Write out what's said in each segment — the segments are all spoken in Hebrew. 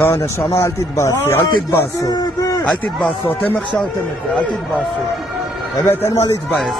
לא, נשמה, אל תתבאסי, אל תתבאסו. אל תתבאסו, אתם הכשרתם את זה, אל תתבאסו. באמת, אין מה להתבאס.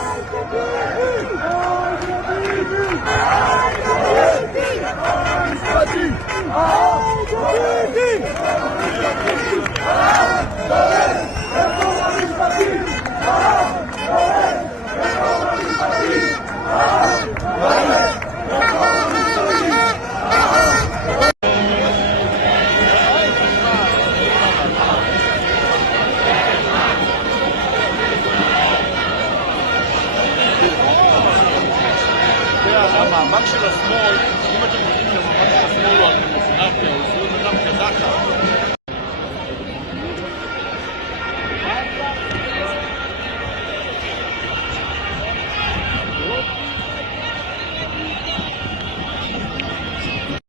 המאבק של השמאל, אם אתם חושבים שהמאבק של השמאל הוא על דמוקרטיה, או זכויות אדם כדאטה,